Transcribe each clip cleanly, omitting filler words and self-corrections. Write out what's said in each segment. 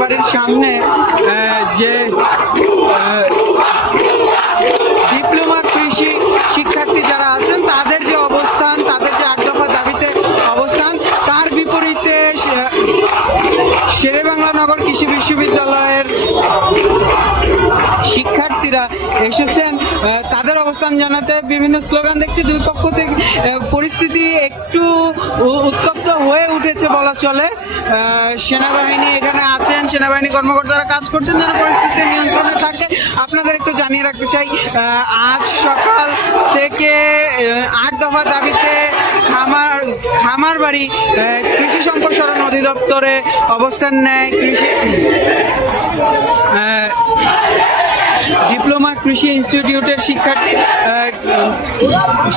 বাড়ির সামনে যে ডিপ্লোমা কৃষি শিক্ষার্থী যারা আছেন তাদের যে অবস্থান, তাদের যে 8 দফা দাবিতে অবস্থান, তার বিপরীতে শেরেবাংলা নগর কৃষি বিশ্ববিদ্যালয়ের শিক্ষার্থীরা এসেছেন তাদের অবস্থান জানাতে। বিভিন্ন স্লোগান দেখছি, দুই পক্ষ থেকে পরিস্থিতি একটু উত্তপ্ত হয়ে উঠেছে বলা চলে। সেনাবাহিনী এখানে আছেন, সেনাবাহিনী কর্মকর্তারা কাজ করছেন যেন পরিস্থিতি নিয়ন্ত্রণে থাকে। আপনাদের একটু জানিয়ে রাখতে চাই, আজ সকাল থেকে 8 দফা দাবিতে খামারবাড়ি কৃষি সম্প্রসারণ অধিদপ্তরে অবস্থান নেয় ডিপ্লোমা কৃষি ইনস্টিটিউটের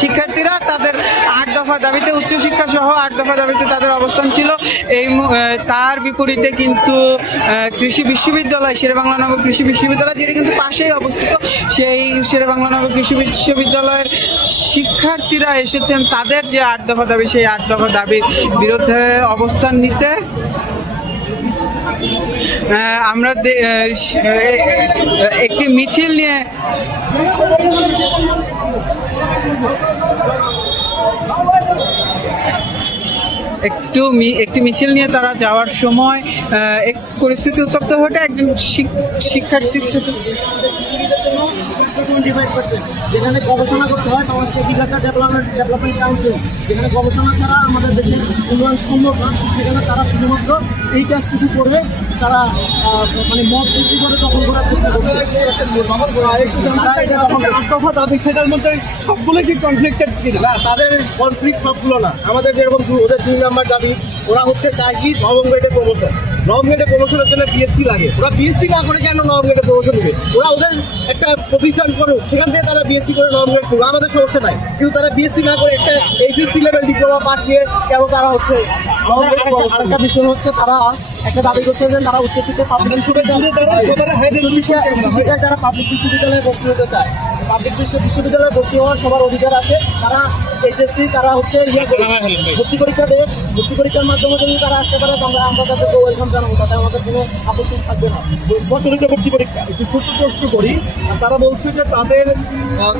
শিক্ষার্থীরা। তাদের 8 দফা দাবিতে, উচ্চশিক্ষা সহ 8 দফা দাবিতে তাদের অবস্থান ছিল। তার বিপরীতে কিন্তু কৃষি বিশ্ববিদ্যালয়, শেরেবাংলা নগর কৃষি বিশ্ববিদ্যালয়, যেটা কিন্তু পাশেই অবস্থিত, সেই শেরেবাংলা নগর কৃষি বিশ্ববিদ্যালয়ের শিক্ষার্থীরা এসেছেন তাদের যে 8 দফা দাবি, সেই 8 দফা দাবির বিরুদ্ধে অবস্থান নিতে। আমরা একটি মিছিল নিয়ে একটি মিছিল নিয়ে তারা যাওয়ার সময় এক পরিস্থিতি উত্তপ্ত হয়ে একজন শিক্ষার্থীর সাথে যেখানে গবেষণা করতে হয় সমাজ এগ্রিকালচার ডেভেলপমেন্ট কাউন্সিল, যেখানে গবেষণা ছাড়া আমাদের দেশের উন্নয়ন সম্ভব না, সেখানে তারা শুধুমাত্র এই কাজটুকু করে তারা মানে মত সৃষ্টি করে দখল করার চেষ্টা করছে। দাবি সেটার মধ্যে সবগুলো কি কনফ্লিক্টেড কিনা? তাদের কনফ্লিক্ট সবগুলো না। আমাদের যেরকম ওদের 2 নম্বর দাবি, ওরা হচ্ছে চায় কি নবম গ্রেডে প্রমোশন। নবম গ্রেডে প্রমোশনের জন্য বিএসসি লাগে। ওরা বিএসসি না করে কেন নবম গ্রেডে প্রমোশন দেবে? ওরা ওদের একটা প্রতিষ্ঠান করুক, সেখান থেকে তারা বিএসসি করে নবম গ্রেড করুক, আমাদের সমস্যা নাই। কিন্তু তারা বিএসসি না করে একটা এইচএসসি লেভেল ডিপ্লোমা পাস নিয়ে কেন তারা হচ্ছে আরেকটা বিষয় হচ্ছে তারা একটা দাবি করছে যে তারা উচ্চশিক্ষা পাবলিক বিশ্ববিদ্যালয়ে যারা পাবলিক বিশ্ববিদ্যালয়ে ভর্তি হতে চায়, পাবলিক বিশ্ববিদ্যালয়ে ভর্তি হওয়ার সবার অধিকার আছে। তারা এইচএসসি তারা হচ্ছে ভর্তি পরীক্ষা দেবে, ভর্তি পরীক্ষার মাধ্যমে যদি তারা আসতে পারে আমরা তাদেরকে ওয়েলকাম জানাবো, তাতে আমাদের কোনো আপত্তি থাকবে না। প্রচলিত ভর্তি পরীক্ষা একটু ছোট্ট প্রশ্ন করি, তারা বলছে যে তাদের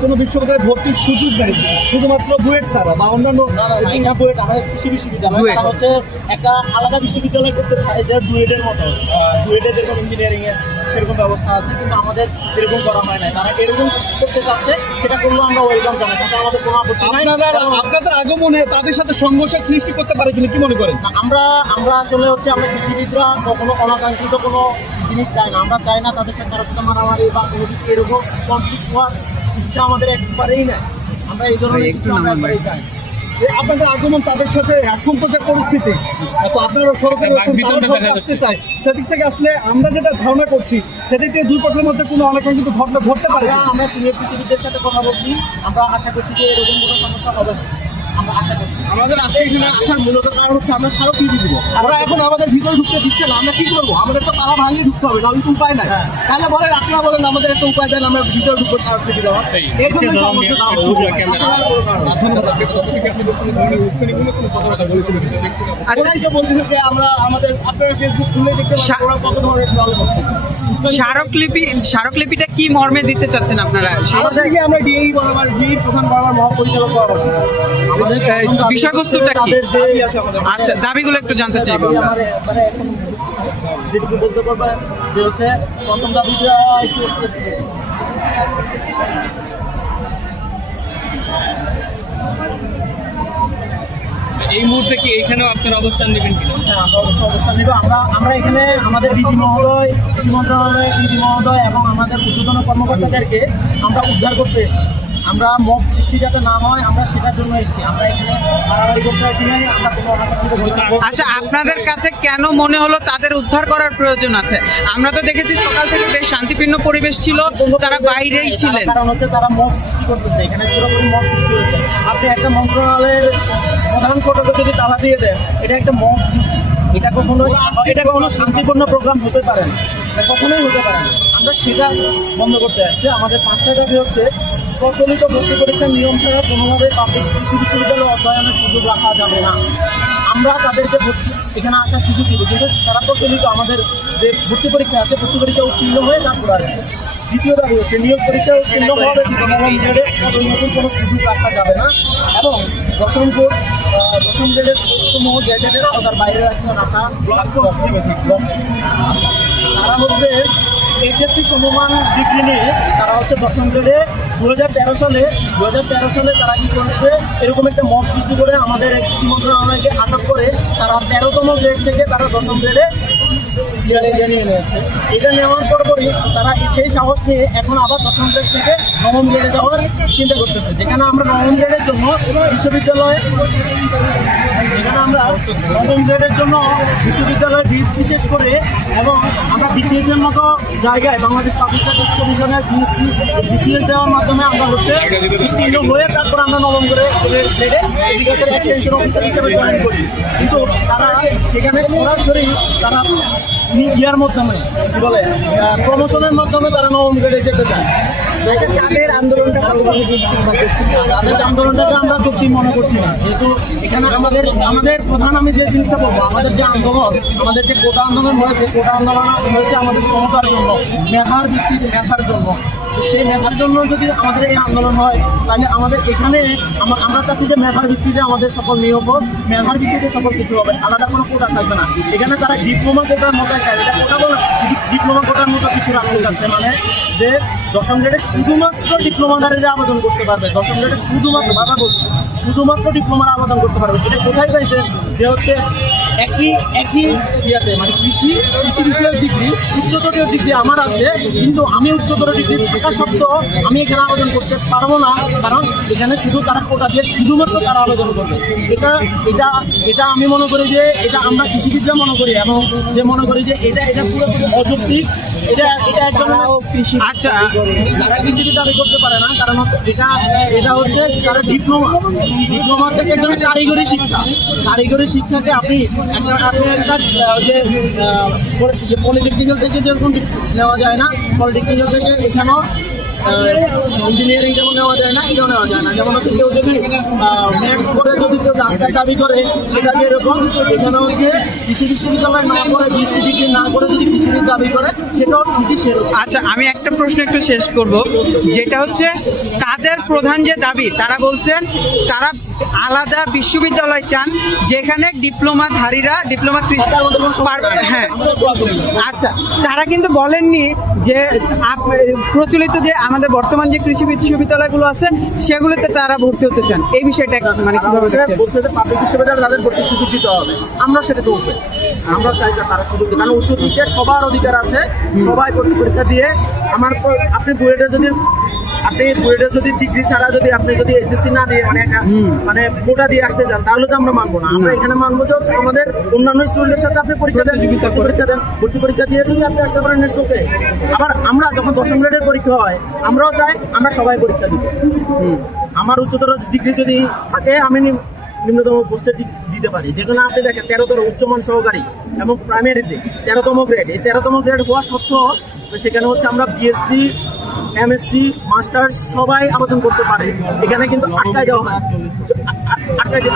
কোনো বিশ্ববিদ্যালয়ে ভর্তির সুযোগ নেই, শুধুমাত্র বুয়েট ছাড়া বা অন্যান্য। বুয়েট আমাদের কৃষি বিশ্ববিদ্যালয় হচ্ছে একটা আলাদা বিশ্ববিদ্যালয় করতে চায়, যে বুয়েটের মতো, বুয়েটের যেরকম ইঞ্জিনিয়ারিং এর সেরকম ব্যবস্থা আছে, কিন্তু আমাদের সেরকম করা হয় না। তারা এরকম করতে চাচ্ছে, সেটা করলেও আমরা ওয়েলকাম জানাই, তাতে আমাদের কোনো আপত্তি নাই। আপনাদের আগমনে তাদের সাথে সংঘর্ষের সৃষ্টি করতে পারে কিনা, কি মনে করেন? আমরা আসলে হচ্ছে আমরা কৃষিবিদরা কখনো অনাকাঙ্ক্ষিত কোনো জিনিস চাই না। আমরা চাই না তাদের সাথে কারো সাথে মারামারি বা কোনো কিছু এরকম কনফ্লিক্ট হওয়ার ইচ্ছা আমাদের একবারেই নাই। আমরা এই ধরনের একবারেই চাই। আপনাদের আগমন তাদের সাথে এখন তো যে পরিস্থিতি, তো আপনারা সড়কে আসতে চাই, সেদিক থেকে আসলে আমরা যেটা ধারণা করছি, সেদিক থেকে 2 পক্ষের মধ্যে কোনো অনাকাঙ্ক্ষিত ঘটনা ঘটতে পারে। আমরা সিনিয়র কৃষিবিদদের সাথে কথা বলছি, আমরা আশা করছি যে এরকম কোনো সমস্যা হবে না। আমরা আশা করছি। আমাদের আজকে এখানে আসার মূলত কারণ হচ্ছে আমরা স্মারকলিপি দিব। ওরা এখন আমাদের ভিতরে ঢুকতে দিচ্ছে না, আমরা কি করবো? আমাদের তো তালা ভাঙিয়ে ঢুকতে হবে, না কিন্তু উপায় নাই। তাহলে বলেন, আপনারা বলেন আমাদের একটা উপায় দেন, আমরা ভিতরে ঢুকবো স্মারকলিপি দেওয়া। এই জন্য সমস্যা আচ্ছা, এই যে বলতেছে যে আমরা আমাদের আপনারা ফেসবুক খুলে দেখতে পারেন ওরা কত ধরনের দল করছে। স্মারকলিপিটা কি মর্মে দিতে চাচ্ছেন আপনারা? আমরা ডিএই বরাবর, ডিএর প্রধান বরাবর, মহাপরিচালক বরাবর বিষয়বস্তুটা কি? আচ্ছা, দাবিগুলো একটু জানতে চাইবো। মানে এখন যেটুকু বলতে পারবো যে হচ্ছে প্রথম দাবিটা এই মুহূর্তে কি এইখানেও আপনার অবস্থান নেবেন কিনা? হ্যাঁ, আমরা অবশ্যই অবস্থান নেব। আমরা এখানে আমাদের ডিজি মহোদয়, কৃষি মন্ত্রণালয়ের ডিজি মহোদয় এবং আমাদের ঊর্ধ্বতন কর্মকর্তাদেরকে আমরা উদ্ধার করতে এসেছি। আমরা মব সৃষ্টি যাতে না হয়, আমরা সেটার জন্য এসেছি। আমরা এখানে মারামারি করতে আসি নাই, আমরা কোনো অনাকাঙ্ক্ষিত। আচ্ছা, আপনাদের কাছে কেন মনে হলো তাদের উদ্ধার করার প্রয়োজন আছে? আমরা তো দেখেছি সকাল থেকে বেশ শান্তিপূর্ণ পরিবেশ ছিল, তারা বাইরেই ছিলেন। কারণ হচ্ছে তারা মব সৃষ্টি করতেছে, এখানে পুরোপুরি মব সৃষ্টি হচ্ছে। আপনি একটা মন্ত্রণালয়ের প্রধান ফটকে যদি তালা দিয়ে দেন, এটা একটা মব সৃষ্টি। এটা কখনো শান্তিপূর্ণ প্রোগ্রাম হতে পারে না, এটা কখনোই হতে পারে না। আমরা সেটা বন্ধ করতে আসছি। আমাদের 5টা দাবি হচ্ছে, প্রচলিত ভর্তি পরীক্ষার নিয়ম ছাড়া কোনোভাবে পাবলিক কৃষি বিশ্ববিদ্যালয়ে অধ্যয়নের সুযোগ রাখা যাবে না। আমরা তাদেরকে এখানে আসার সুযোগ দিব, কিন্তু তারা প্রচলিত আমাদের যে ভর্তি পরীক্ষা আছে, ভর্তি পরীক্ষা উত্তীর্ণ হয়ে তারপর আসবে। দ্বিতীয় দাবি হচ্ছে নিয়োগ পরীক্ষা উত্তীর্ণ হবে কিন্তু নবম গ্রেডে নতুন কোনো সুযোগ রাখা যাবে না, এবং দশম গ্রেডের সমূহ গ্যাজেটের আওতার বাইরে রাখা তারা হচ্ছে এইচএসসি সমমান ডিগ্রি নিয়ে তারা হচ্ছে দশম গ্রেডে 2013 সালে তারা কি করেছে, এরকম একটা মব সৃষ্টি করে আমাদের কৃষি মন্ত্রণালয়কে আটক করে তারা 13তম গ্রেড থেকে তারা দশম গ্রেডে নিয়ে নিয়েছে। এটা নেওয়ার পরপরই তারা সেই সাহস নিয়ে এখন আবার দশম গ্রেড থেকে নবম গ্রেডে যাওয়ার চিন্তা করতেছে, যেখানে আমরা নবম গ্রেডের জন্য বিশ্ববিদ্যালয়ে বিএসসি শেষ করে এবং আমরা বিসিএস এর মতো জায়গায় বাংলাদেশ পাবলিক সার্ভিস কমিশনের বিসিএস দেওয়ার মাধ্যমে আমরা হচ্ছে উত্তীর্ণ হয়ে তারপর আমরা নবম গ্রেডে এগ্রিকালচার এক্সটেনশন অফিসার হিসেবে জয়েন করি। কিন্তু তারা সেখানে সরাসরি তারা ইয়ার মাধ্যমে কি বলে প্রমোশনের মাধ্যমে তারা নবম গ্রেডে যেতে চায়। তাদের আন্দোলনটাকে আমরা যৌক্তিক মনে করছি না, যেহেতু এখানে আমাদের প্রধান আমি যে জিনিসটা বলবো, আমাদের যে আন্দোলন, আমাদের যে কোটা আন্দোলন হয়েছে, কোটা আন্দোলন হয়েছে আমাদের সমতার জন্য, মেধার ভিত্তিতে মেধার জন্য। তো সেই মেধার জন্য যদি আমাদের এই আন্দোলন হয়, তাহলে আমাদের এখানে আমরা চাচ্ছি যে মেধার ভিত্তিতে আমাদের সকল নিয়োগ হোক, মেধার ভিত্তিতে সকল কিছু হবে, আলাদা কোনো কোটা থাকবে না। এখানে তারা ডিপ্লোমা কোটার মতো কোটা বলে ডিপ্লোমা কোটার মতো কিছু রাখতে চাচ্ছে, মানে যে দশম গ্রেডে শুধুমাত্র ডিপ্লোমাধারীরা আবেদন করতে পারবে, দশম গ্রেডে শুধুমাত্র বাবা বলছি শুধুমাত্র ডিপ্লোমার আবেদন করতে পারবে। এটা কোথায় পাইছে যে হচ্ছে একই ইয়াতে মানে কৃষি বিষয়ের ডিগ্রি উচ্চতর ডিগ্রি আমার আছে, কিন্তু আমি উচ্চতর ডিগ্রি থাকা সত্ত্বেও আমি এখানে আবেদন করতে পারবো না, কারণ এখানে শুধু তারা কোটা দিয়ে শুধুমাত্র তারা আবেদন করবে। এটা আমি মনে করি যে এটা আমরা কৃষিবিদরা মনে করি, এবং যে মনে করি যে এটা পুরোপুরি অযৌক্তিক। এটা একজন আচ্ছা, যারা কৃষিবিদ দাবি করতে পারে না, কারণ হচ্ছে এটা হচ্ছে তারা ডিপ্লোমা হচ্ছে একজন কারিগরি শিক্ষাকে আপনি একটা যে পলিটেকনিক্যাল থেকে যেরকম নেওয়া যায় না, পলিটেকনিক্যাল থেকে এখানেও ইঞ্জিনিয়ারিং যেমন নেওয়া যায় না, এটাও নেওয়া যায় না। যেমন হচ্ছে কেউ যদি ম্যাথস করে যদি কেউ ডাক্তার দাবি করে, সেটা যেরকম এখানে হচ্ছে কৃষি বিশ্ববিদ্যালয় না করে বিএসসি ডিগ্রি না করে যদি কৃষিবিদ দাবি করে, সেটাও ঠিক সেরকম। আচ্ছা, আমি একটা প্রশ্ন একটু শেষ করব, যেটা হচ্ছে তাদের প্রধান যে দাবি, তারা বলছেন তারা আলাদা বিশ্ববিদ্যালয় চান যেখানে ডিপ্লোমাধারীরা ডিপ্লোমা হ্যাঁ। আচ্ছা, তারা কিন্তু বলেননি যে প্রচলিত যে আমাদের বর্তমান যে কৃষি বিশ্ববিদ্যালয়গুলো আছে সেগুলোতে তারা ভর্তি হতে চান। এই বিষয়টা মানে কিভাবে বলছে যে পাবলিক বিশ্ববিদ্যালয়ে তাদের ভর্তি সুযোগ দিতে হবে, আমরা সেটা তো উঠবে, আমরা চাই যে তারা সুযোগ দিতে, কারণ উচ্চ শিক্ষায় সবার অধিকার আছে, সবাই ভর্তি পরীক্ষা দিয়ে আপনি বুয়েটে যদি ডিগ্রি ছাড়া যদি আপনি এইচএসসি না দিয়ে মানে কোটা দিয়ে আসতে চান, তাহলে তো আমরা মানবো না। আমরা এখানে মানবো যে হচ্ছে আমাদের অন্যান্য স্টুডেন্টের সাথে আপনি পরীক্ষা দেন, ভর্তি পরীক্ষা দিয়ে যদি আপনি আসতে পারেন নিশ্চয়ই। আবার আমরা যখন দশম গ্রেডের পরীক্ষা হয়, আমরাও চাই আমরা সবাই পরীক্ষা দিব। আমার উচ্চতর ডিগ্রি যদি থাকে, আমি নিম্নতম পোস্টে দিতে পারি। যেখানে আপনি দেখেন 13তম উচ্চমান সহকারী এবং প্রাইমারিতে 13তম গ্রেড, এই 13তম গ্রেড হওয়া সত্ত্বেও সেখানে হচ্ছে আমরা বিএসসি, এমএসসি, মাস্টার্স সবাই আবেদন করতে পারে। এখানে কিন্তু আটকায় দেওয়া হয়,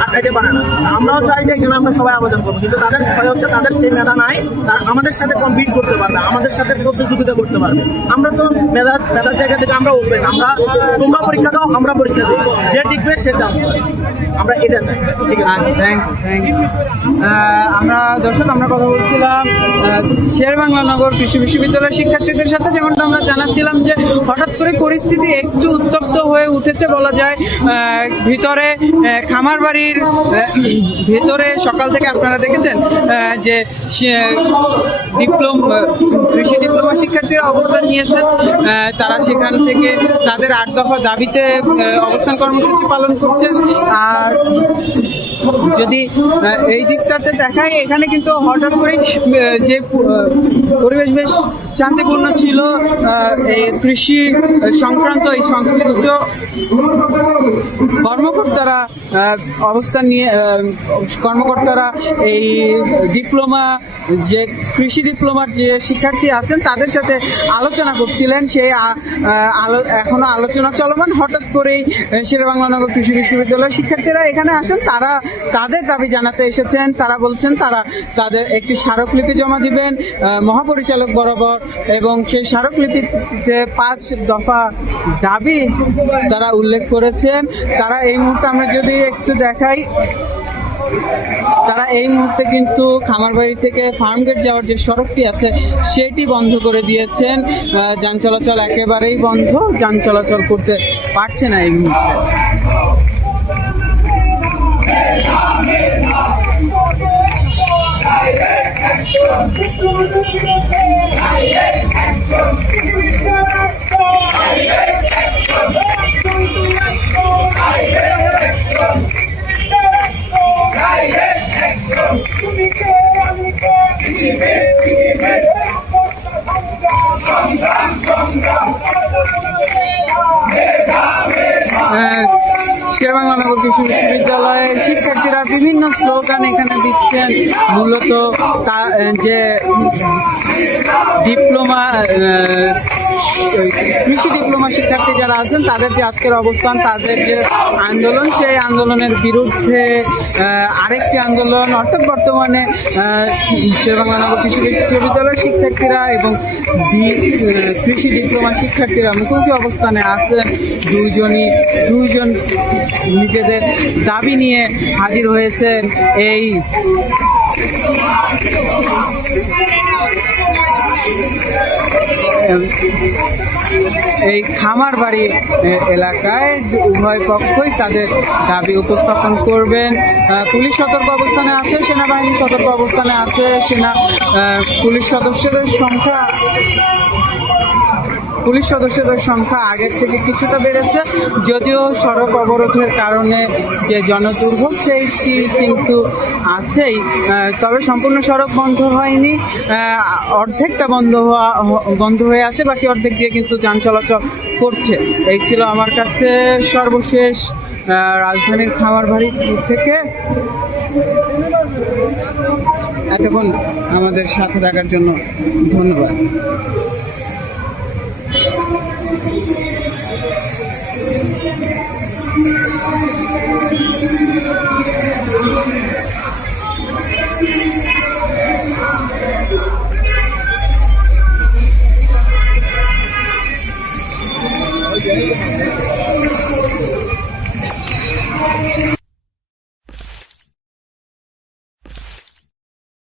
আটকাইতে পারে না। আমরাও চাই যে এখানে আমরা সবাই আবেদন করবো, কিন্তু তাদের ভয় হচ্ছে তাদের সেই মেধা নাই, তারা আমাদের সাথে কম্পিট করতে পারবে, আমাদের সাথে প্রতিযোগিতা করতে পারবে। আমরা তো মেধার জায়গা থেকে আমরা ওপেন, তোমরা পরীক্ষা দাও, আমরা পরীক্ষা দিই, যে টিকবে সে চান্স পাবে, আমরা এটা চাই। ঠিক আছে, থ্যাংক ইউ। আমরা কথা বলছিলাম শেরেবাংলা নগর কৃষি বিশ্ববিদ্যালয়ের শিক্ষার্থীদের সাথে, যেমনটা আমরা জানাচ্ছিলাম যে হঠাৎ করে পরিস্থিতি একটু উত্তপ্ত হয়ে উঠেছে বলা যায়। ভিতরে খামার বাড়ির ভেতরে সকাল থেকে আপনারা দেখেছেন যে কৃষি ডিপ্লোমা শিক্ষার্থীরা অবস্থান নিয়েছেন। তারা সেখান থেকে তাদের 8 দফা দাবিতে অবস্থান কর্মসূচি পালন করছেন। আর যদি এই দিকটাতে দেখায়, এখানে কিন্তু হঠাৎ করে যে পরিবেশ বেশ শান্তিপূর্ণ ছিল, এই কৃষি সংক্রান্ত এই সংশ্লিষ্ট কর্মকর্তারা এই ডিপ্লোমা যে কৃষি ডিপ্লোমার যে শিক্ষার্থী আছেন তাদের সাথে আলোচনা করছিলেন। সেই এখনো আলোচনা চলমান। হঠাৎ করেই শেরেবাংলা নগর কৃষি বিশ্ববিদ্যালয়ের শিক্ষার্থীরা এখানে আসেন। তারা তাদের দাবি জানাতে এসেছেন। তারা বলছেন তারা তাদের একটি স্মারকলিপি জমা দিবেন মহাপরিচালক বরাবর, এবং সেই স্মারকলিপিতে 5 দফা দাবি তারা উল্লেখ করেছেন। তারা এই মুহূর্তে আমরা যদি একটু দেখাই, তারা এই মুহূর্তে কিন্তু খামারবাড়ি থেকে ফার্মগেট যাওয়ার যে সড়কটি আছে সেটি বন্ধ করে দিয়েছেন। যান চলাচল একেবারেই বন্ধ, যান চলাচল করতে পারছে না এই মুহূর্তে। শেরেবাংলা নগর কৃষি বিশ্ববিদ্যালয়ের শিক্ষার্থীরা বিভিন্ন স্লোগান এখানে দিচ্ছেন। মূলত যে ডিপ্লোমা কৃষি ডিপ্লোমা শিক্ষার্থী যারা আছেন তাদের যে আজকের অবস্থান, তাদের যে আন্দোলন, সেই আন্দোলনের বিরুদ্ধে আরেকটি আন্দোলন, অর্থাৎ বর্তমানে শেরেবাংলা নগর কৃষি বিশ্ববিদ্যালয়ের শিক্ষার্থীরা এবং কৃষি ডিপ্লোমা শিক্ষার্থীরা মুখোমুখি অবস্থানে আছেন। দুইজন নিজেদের দাবি নিয়ে হাজির হয়েছেন এই খামার বাড়ি এলাকায়। উভয় পক্ষই তাদের দাবি উপস্থাপন করবেন। পুলিশ সতর্ক অবস্থানে আছে, সেনাবাহিনী সতর্ক অবস্থানে আছে। পুলিশ সদস্যদের সংখ্যা আগের থেকে কিছুটা বেড়েছে, যদিও সড়ক অবরোধের কারণে যে জনদুর্ভোগ সেইটি কিন্তু আছেই। তবে সম্পূর্ণ সড়ক বন্ধ হয়নি, অর্ধেকটা বন্ধ হয়ে আছে, বাকি অর্ধেক দিয়ে কিন্তু যান চলাচল করছে। এই ছিল আমার কাছে সর্বশেষ রাজধানীর খামারবাড়ি থেকে। এতক্ষণ আমাদের সাথে থাকার জন্য ধন্যবাদ।